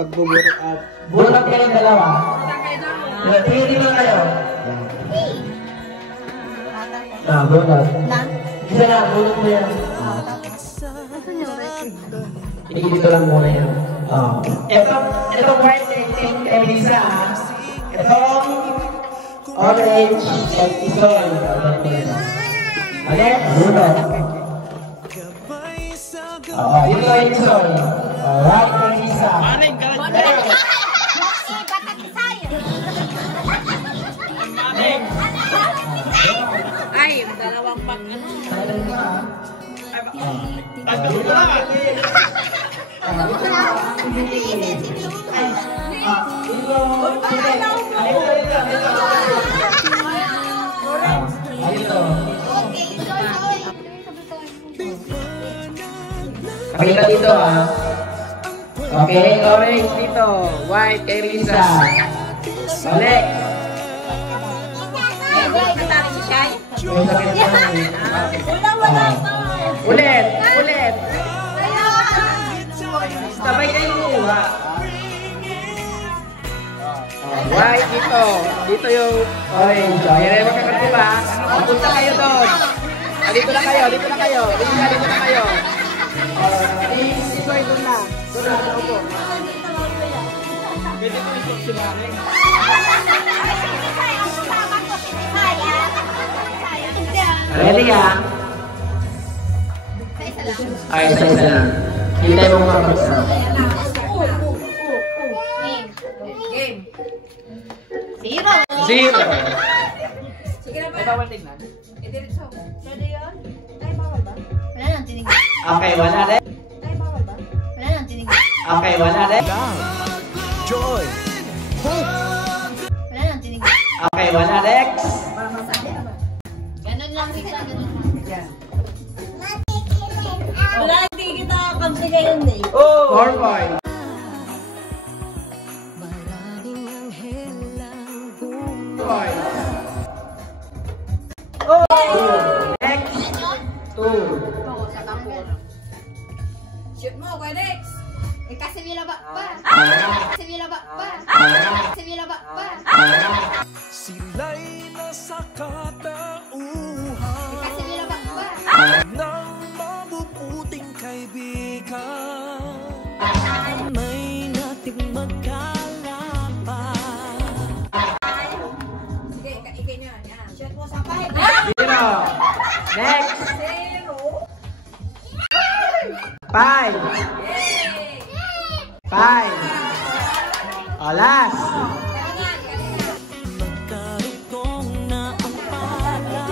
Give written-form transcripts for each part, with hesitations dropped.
pagbuburo up. Bulat kayo yung dalawa. Tingin dito kayo. Bulat. Isa lang, bulat mo yan. Tingin dito lang muna yan. Itong white team kay Lisa. Itong orange kay Isoy. Ulit, bulat. Dito kay Isoy. White kay Lisa. Ay, dalawang pag ano. Pakita dito Okay, orange dito. White kay Lisa. Balik. Ulit. Sabay kayo kuha. White dito. Dito yung orange. Ayan, magkakatuba. Punta kayo doon. Dito na kayo. Dito na kayo. Isoy doon na. Doon na. Opo. Pwede ko ito si Maring. Ready ka? Ay, isa lang. Hintay mo makapagsa. Game. 0. Sige na ba? Ay, bawal tingnan. Diretso. Pwede yun? Ay, bawal ba? Wala nang tinig. Okay, wala rin. Ay, bawal ba? Wala nang tinig. Okay, wala rin. Joy. Hope. Wala nang tinig. Okay, wala Rex. Ganun lang rin sa ganun. Wala, hindi kita kamsi ngayon eh. 4 points. Next. 2. Shoot mo, Kuya Dex. Kasi nilaba pa. Sila'y nasa katauhan Kasi nilaba pa. ng mabubuting kaibigan. May nating magkalaban. Sige, ikay niya. Shoot mo sa 5. 0. Next. 0. 5. 5. Last. Magkarugtong na ang pala.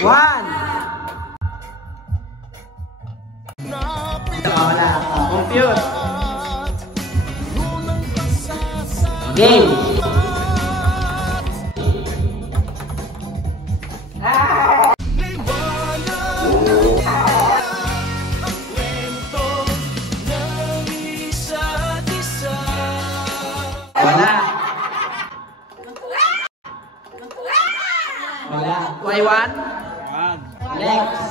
1. Wala. Compute. Game. Wala. Why 1? Next.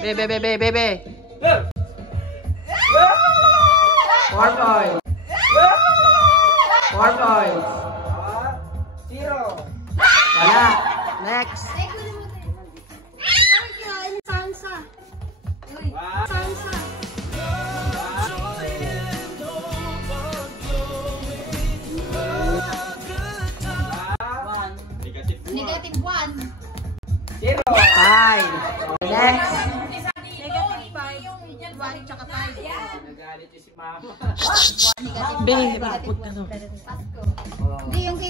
Bebe. 4 points. 4 points. 0. Wala. Next. Sansa. Sansa. Negative 1. 0. 5. Next. Negative 5. Yung 1 tsaka 5. Nagalit si Mama.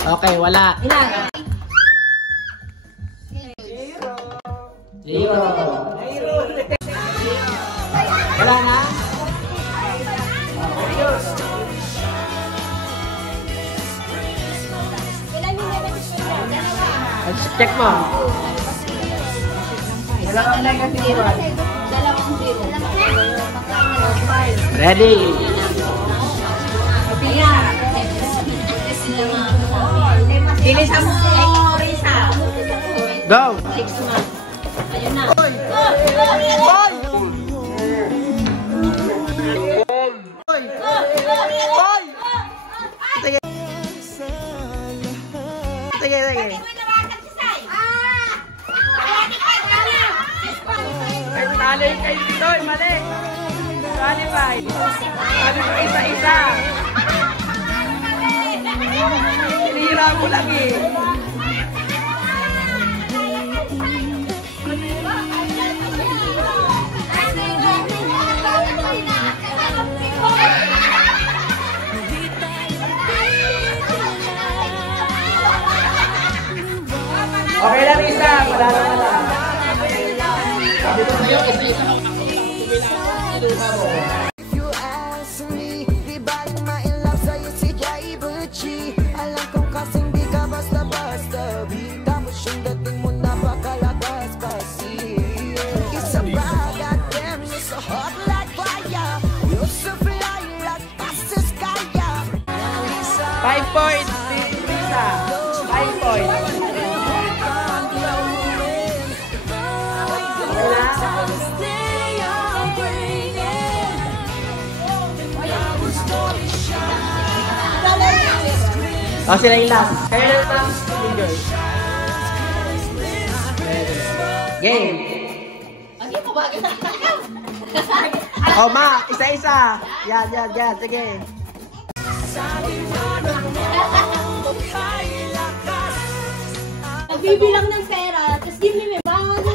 Okay, wala. Ilan? 0. Wala na? Check mo. Dalawang negative 1. Dalawang 0. Ready. Bilisan mo, Risa. Go. 6 months. Ayun na. Boy. Hoy! Hoy! Sige. Sige, sige. Mali kayo dito, mali. Mali ba? Sabi ko isa-isa. Hinihira mo lang eh. Okay lang isa, wala na wala. Sabi ko sa'yo, isa-isa ako If you ask me, di ba yung ma-in-love sa'yo si Jai Bucci? Alam kong kasing di ka basta-basta, tapos yung dating mo napakalakas kasi. It's a bad goddamn, you're so hot like fire, you're so fly like fast as sky. 5 points, Lisa. 5 points. Oh, sila yung last. Kayo lang last. Enjoy. Game. Oh, ma. Isa-isa. Yan. Sige. Nagbibilang ng pera, tapos give me may bawang.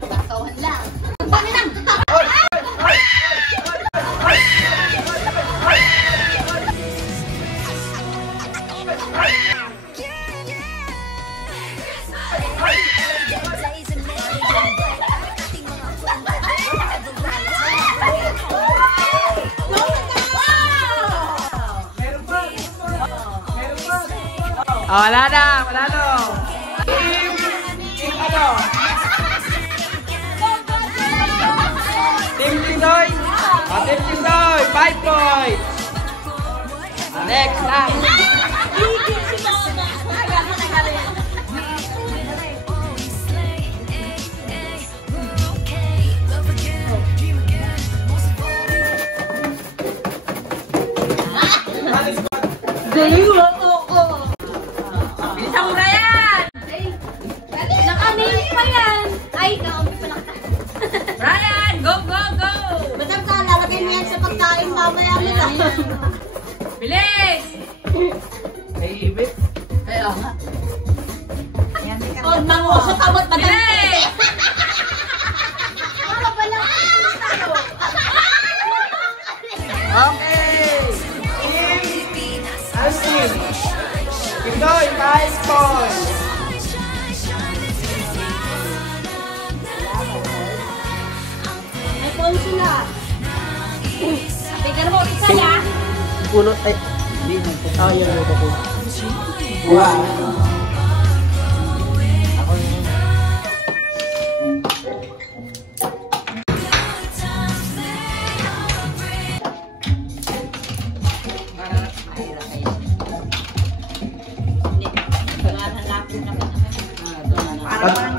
Kasawan lang. Oh, wala na. Team ano? Team Tisoy. Team Tisoy. 5 points. Next. Galing mo, oo. Isang mura yan! Naka-mail pa yan! Ay, nakampi pa lang. Brian, go! Basta ka, lalagay mo yan sa pagkain mamaya nila. Bilis! Ay, ibig. Ayaw nga. Oh, mango sa kamot pa dali. Ano ba lang? Okay. Team Tisoy, 5 points. May phone sila. Tingnan mo, isa ya. Puno, ay. Hindi. Yung luto ko. Wow.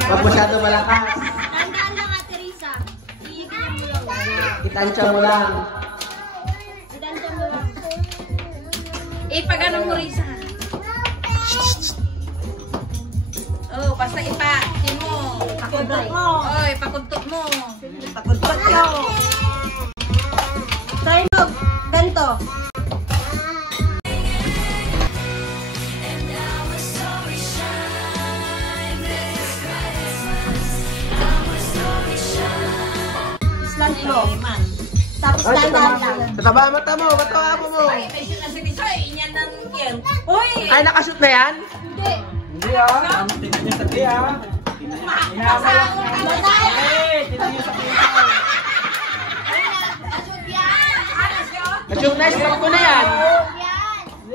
Pag masyado malakas. Tandaan lang, Ate Risa. Iignan mo lang. Itansya mo lang. Tandaan mo lang. Pag ano mo, Risa. Oh, basta ipakin mo. Pakuntot mo. Oy, pakuntot mo. Pakuntot mo. Try mo, ganito. Slant mo. Tapos tandaan lang. Tataba mata mo, matawa mo. Uy! Ay, nakashoot na yan? Hindi. Hindi ah. Tingnan niyo sa tiya. Shoot na, stop ko na yan.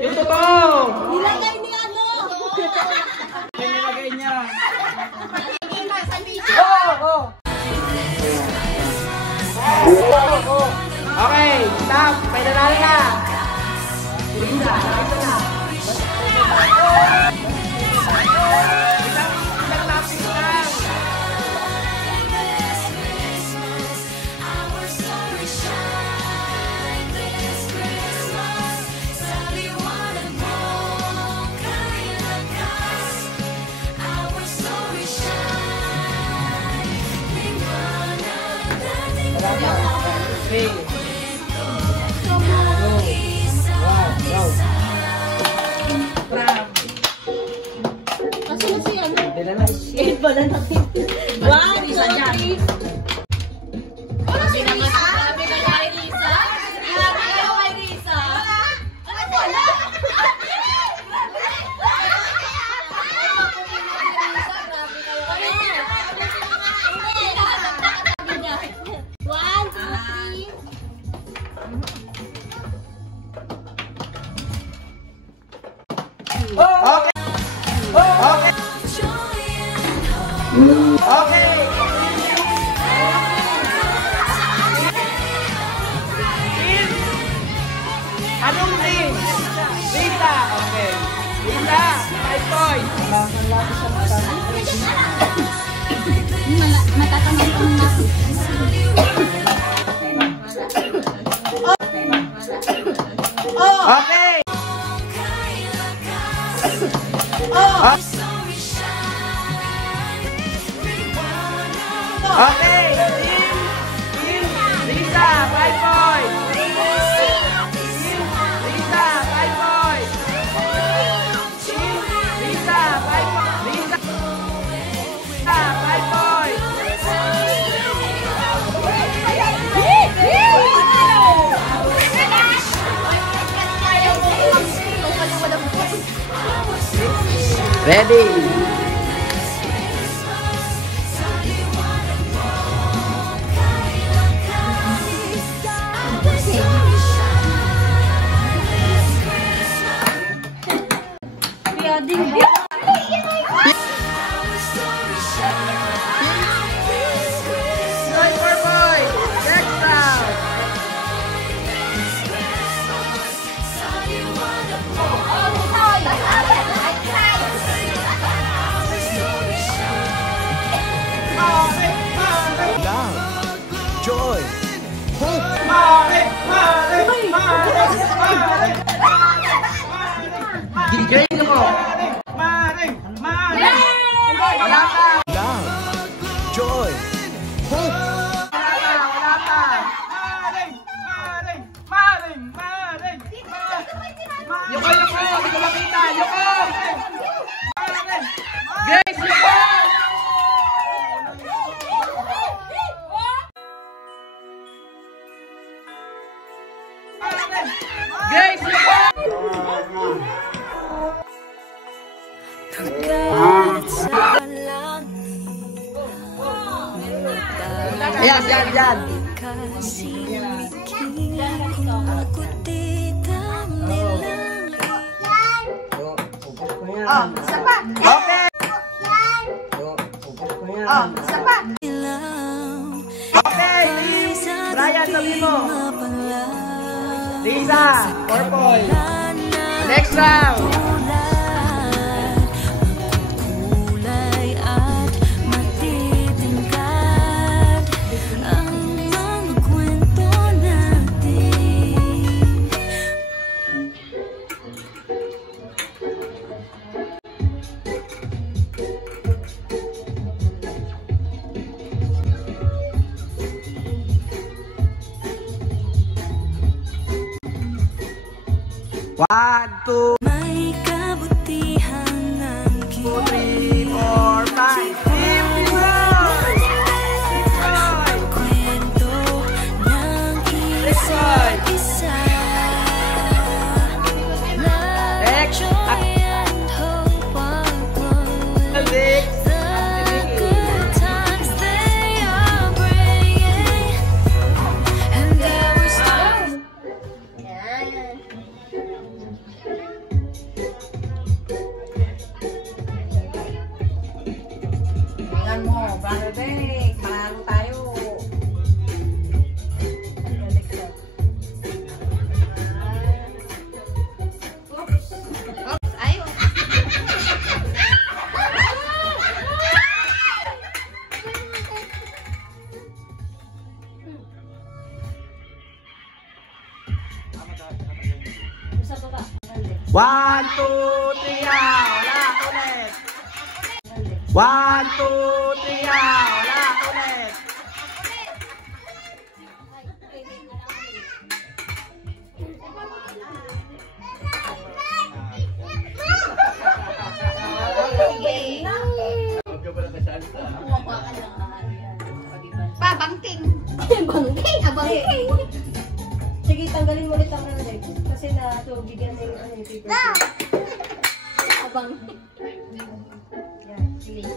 Yung totoo. Nilagay ni ano? Nilagay niya. Okay, stop. May nanalo na. Isa na. Isang lapis 3. Go. Kasi na si ano? Hindi na lang. Eh, pala natin. 1, 2, 3. Grabe naman. Grabe ka kay Risa. Grabe ka kay Risa. Ano wala? Okay. Okay. Okay. Team. Anong team? Rita. Okay. Rita, 5 points. Matatanong ko na. Okay. Okay. Team Rita, 5 points. Team Rita, 5 points. Team Rita, 5 points. Rita, 5 points. Ready. Joy, hope. DJ mo. Wala pa. Love, joy, hope. Wala pa. Yuko. Hindi ko makita. Yuko. Grace, yuko. Grace, yuko. Yan. Isa pa. Okay. Isa pa. Okay, Brian, sabi mo. Lisa, 4 points. Next round. One, two, May kabutihan ng 3, 4, 5. Team kwento ng isa't isa. Next. Joy and hope are glowing. Six. The good times they are bringing, and there was Tingnan mo, brother Beck, manalo tayo. One, two, three, wala ulit. 1, 2, 3, wala ulit. Bangking. Bangking? Bangking. Sige, tanggalin mo ulit ang red. Kasi bigyan mo yung paper. Abang. Yan, sige.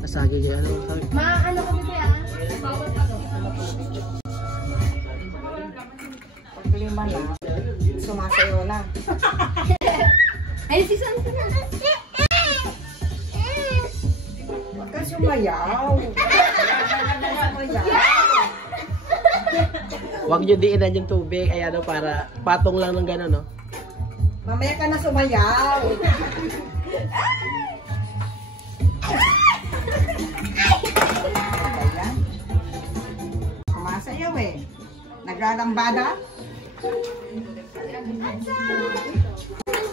Nasagi niya, ano? Ano ko bibili ah? Bawal ako. Paglima na, sumasayo na. Ay, si Santa na. Huwag ka sumayaw. Huwag nyo diinan yung tubig. Ayan o, para patong lang ng gano'n, no? Mamaya ka na sumayaw. Ayan. Sumasayaw eh. Naglalambada?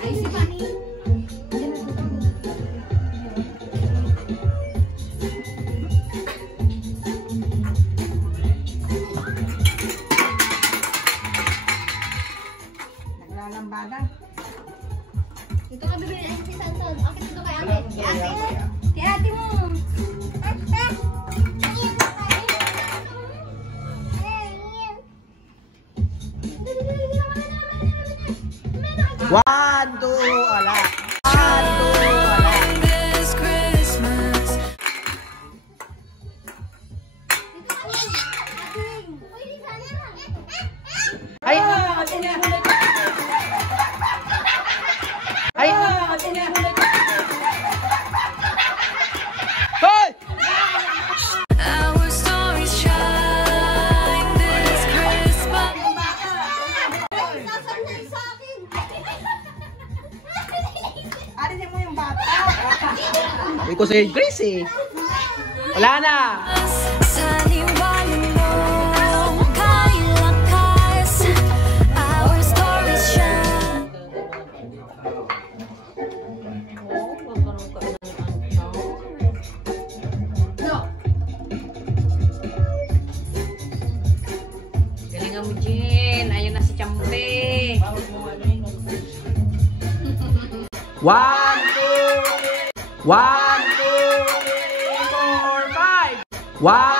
Ay, si Pani. Naglalambada? Ito ka bibili ay si Santon. Okay, ito kay ate. Si ate. Si ate mo. One, two, ala. One, two, ala. This Christmas. Ay! Ay! Hoy! Our stories shine this Christmas. Arisin mo yung bata. Uy ko si Grace eh. Wala na! Sa liwanag mo, kailakas. Our stories shine. Galingan mo, Jen. Ayun na si Chambe. One, two, 1, 2, 3, 4, 5. 1,